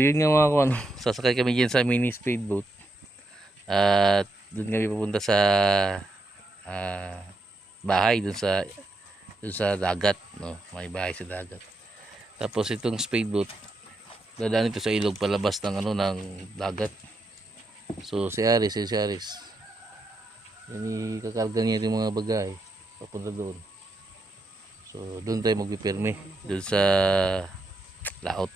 Yun nga mga kung ano, sasakay kami dyan sa mini speedboat at doon kami pupunta sa bahay dun sa dagat, no? May bahay sa dagat. Tapos itong speedboat dadaan ito sa ilog palabas ng ano ng dagat. So si Aris yan kakarga niya yung mga bagay papunta doon. So doon tayo magpipirme doon sa laot.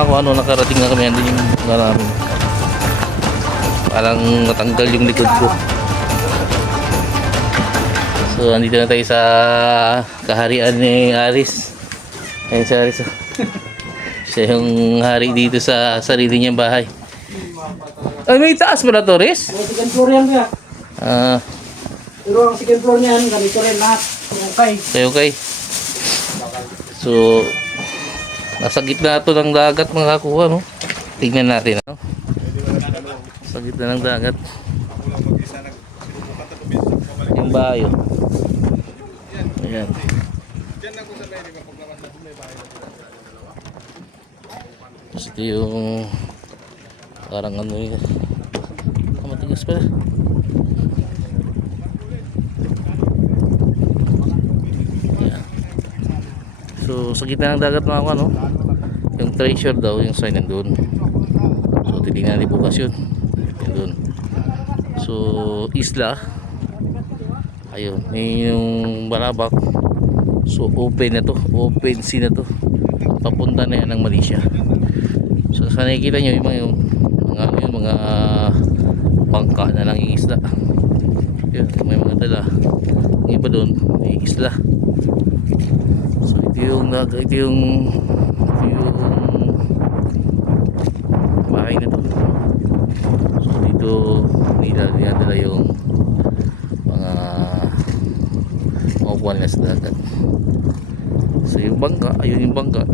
mga kung ano, nakarating na kami. Andun yung mga namin. Parang natanggal yung likod ko. So andito na tayo sa kaharian ni Aris. Ayun si Aris. Siya yung hari dito sa sarili niyang bahay. Ay, may taas pala to, Riz? May second floor yan kaya. Pero ang second floor niyan, ganito rin lahat. Okay. Okay. So, nasa gitna ito ng dagat mga kakuha, no? Tingnan natin, no? Sa gitna ng dagat. Yung bayo. Ayan. Tapos ito yung parang ano yun. Matigas pala. Ayan. So sa gitna ng dagat mga ano, yung treasure daw, yung sign nandun. So titignan natin bukas yun. Nandun. So isla. Ayun, yung Balabac. So open na to, open sea na to. Papunta na yan ng Malaysia. So sa nakikita nyo yung mga bangka na lang yung isla. Yun, may mga dala. Yung iba doon, may isla. So ito yung bahay na to. So dito nila yung mga makukuha nila sa dagat. So yung bangka, ayun yung bangka.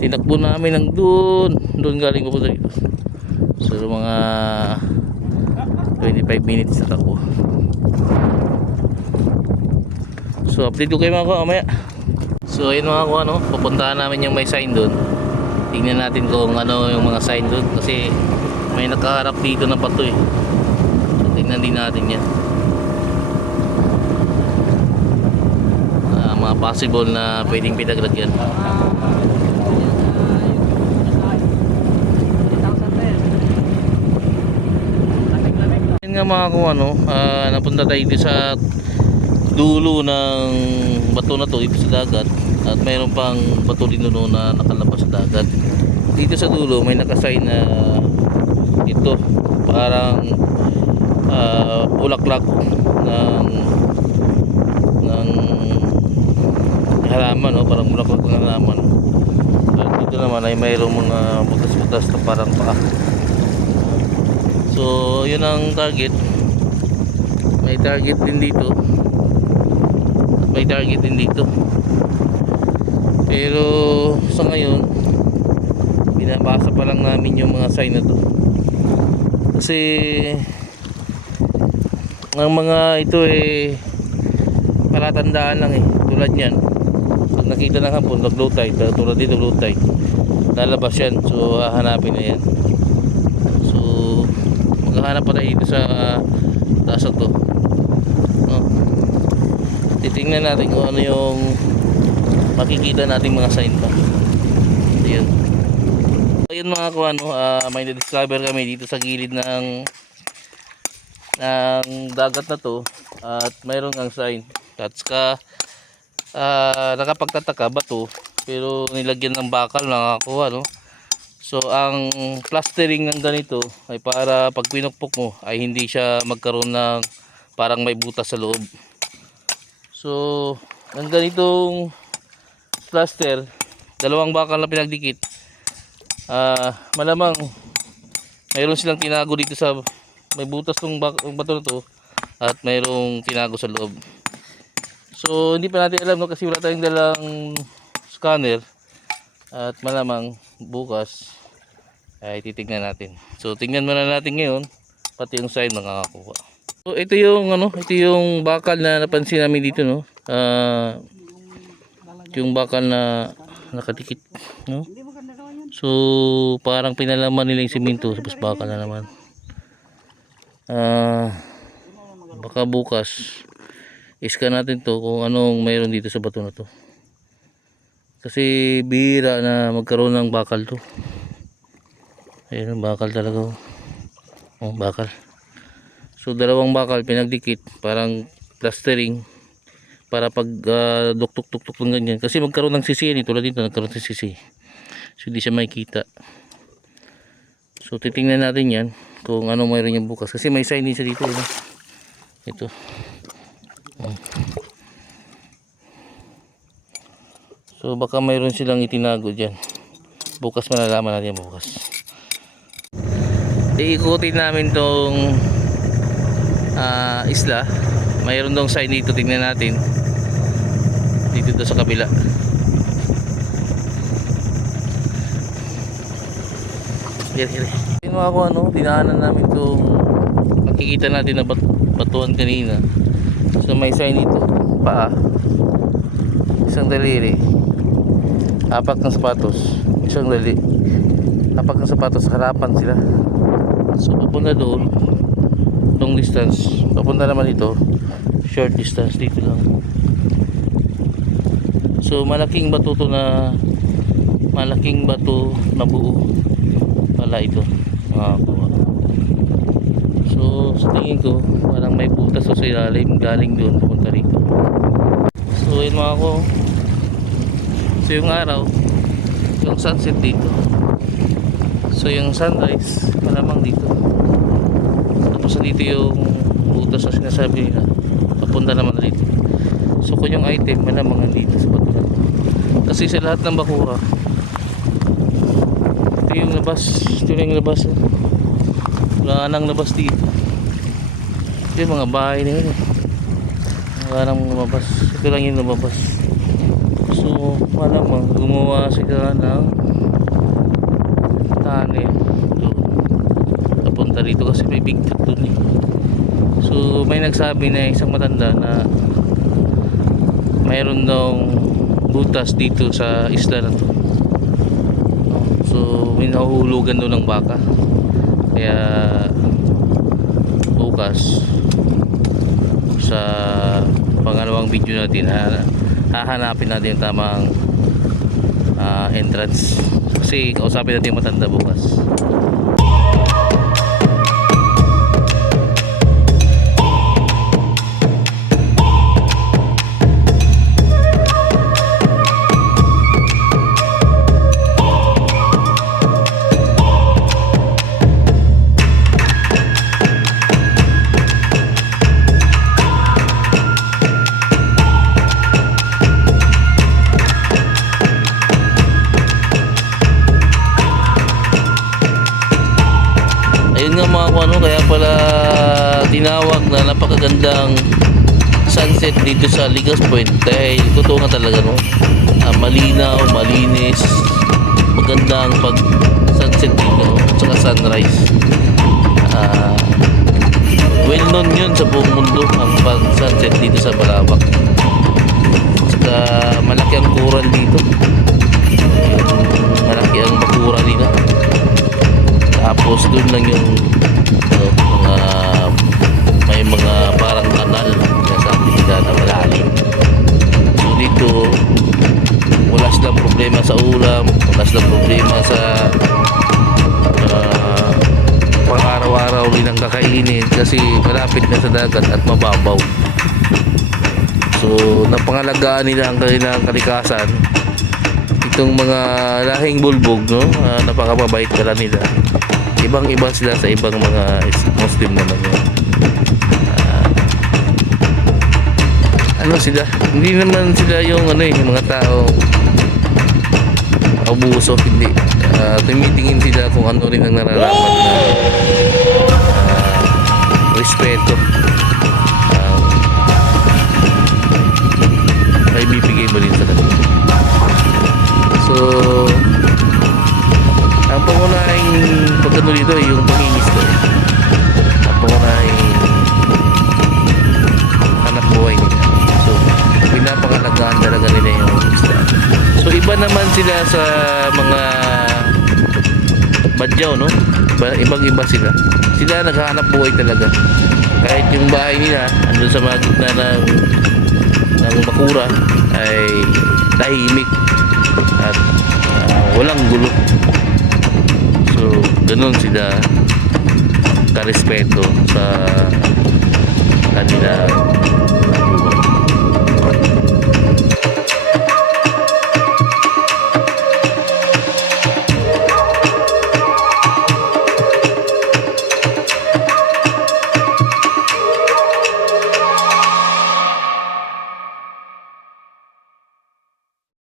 Tinakbo namin ng doon galing ko po dito. So mga 25 minutes na takbo. So update ko kayo mga ko mamaya. So ayun mga ko ano, pupuntahan namin yung may sign doon. Tingnan natin kung ano yung mga sign doon kasi may nakaharap dito na pato eh. So tingnan din natin yan. Mga possible na pwedeng pinaglagyan. Yun nga mga kung ano, napunta tayo dito sa dulo ng bato na to dito sa dagat at mayroon pang bato din doon na nakalabas sa dagat. Dito sa dulo may nakasign na ito parang bulaklak ng halaman, no? Parang bulaklak ng halaman. At dito naman ay mayroong mga butas-butas na parang paa. So yun ang target. May target din dito. May target din dito. Pero sa ngayon binabasa pa lang namin yung mga sign na to. Kasi ang mga ito eh palatandaan lang eh. Tulad yan, pag nakita ng hapon pag low tide, tulad dito low tide, lalabas yan. So hahanapin na yan. So maghahanap pa tayo dito sa taas na to, no? Titingnan natin kung ano yung makikita natin mga sign pa. Ayun. Ayun mga kuha, no? May na-discover kami dito sa gilid ng dagat na to at mayroong ang sign. At saka nakapagtataka bato pero nilagyan ng bakal nakakuha, no? So ang plastering ng ganito ay para pag pinukpok mo ay hindi siya magkaroon ng parang may butas sa loob. So ang ganitong plaster, dalawang bakal na pinagdikit, malamang mayroon silang tinago dito sa may butas ng bato na to at mayroong tinago sa loob. So hindi pa natin alam, no, kasi wala tayong dalang scanner at malamang bukas ay titignan natin. So tingnan muna natin ngayon pati yung sign makakakuha. So ito yung ano, ito yung bakal na napansin namin dito, no. Yung bakal na nakadikit, no. So parang pinalaman nila yung simento tapos bakal na naman. Baka bukas iskan natin to kung anong mayroon dito sa bato na to. Kasi bihira na magkaroon ng bakal to. Ayun, bakal talaga. Oh, bakal. So dalawang bakal pinagdikit, parang plastering para pag duktok-tuktok ng ganyan. Kasi magkaroon ng sisi yan, tulad dito nagkaroon ng sisi. So hindi siya makikita. So titingnan natin yan kung ano mayroon yung bukas. Kasi may sign din siya dito. Ito. So baka mayroon silang itinago dyan. Bukas malalaman natin bukas. Iikutin namin tong isla. Mayroon dong sign dito, tingnan natin. Dito sa kabila. Here. Yun mga ako dinaanan namin itong nakikita natin na batuan kanina. So may sign dito, paa, isang daliri, apak ng sapatos, isang dali, apak ng sapatos, harapan sila. So papunta doon, long distance. Papunta naman dito, short distance, dito lang. So malaking bato to na, malaking bato na buo pala ito mga kuha. So sa tingin ko parang may butas sa ilalim galing doon papunta rito. So yun mga ko. So yung araw, yung sunset dito, so yung sunrise malamang dito. Tapos dito yung butas na sinasabi nila papunta naman dito. So kung yung item malamang dito sa bato. Kasi sa lahat ng bakura ito yung labas wala nang labas dito. Ito yung mga bahay na yun wala nang lumabas, ito lang yung lumabas. So malamang gumawa sila ng tunnel doon papunta rito kasi may big cut doon So may nagsabi na isang matanda na mayroon daw butas dito sa isla na to. So may nahuhulugan doon ng baka. Kaya bukas sa pangalawang video natin hahanapin natin yung tamang entrance. Kasi kausapin natin yung matanda bukas. Ayun nga mga kung kaya pala tinawag na napakagandang sunset dito sa Ligas Point dahil totoo nga talaga malinaw, malinis, magandang pag sunset dito at saka sunrise. Well known yun sa buong mundo ang pag sunset dito sa Balabac. Saka malaki ang kuran dito, malaki ang bakura nila. Tapos doon lang yung mga may mga parang kanal sa nila na malalim. So dito wala silang problema sa ulam, wala silang problema sa pang-araw-araw nilang kakainin kasi malapit na sa dagat at mababaw. So napangalagaan nila ang kanilang kalikasan. Itong mga lahing bulbog napakababait pala nila. Ibang-iba sila sa ibang mga Muslim naman yun. Sila, hindi naman sila yung yung mga tao abuso, hindi. Tumitingin sila kung ano rin ang nararapat na respeto. May bibigay mo rin sa kanila. So ang pangunahing pagkano dito yung pangingisda. Ang pangunahing anak buhay nila. So pinapangalagaan talaga nila yung isda. So iba naman sila sa mga badyaw, ibang-iba sila. Sila naghahanap buhay talaga. Kahit yung bahay nila andun sa mga gitna ng bakura ay tahimik at walang gulo. So ganun sila karespeto sa kanila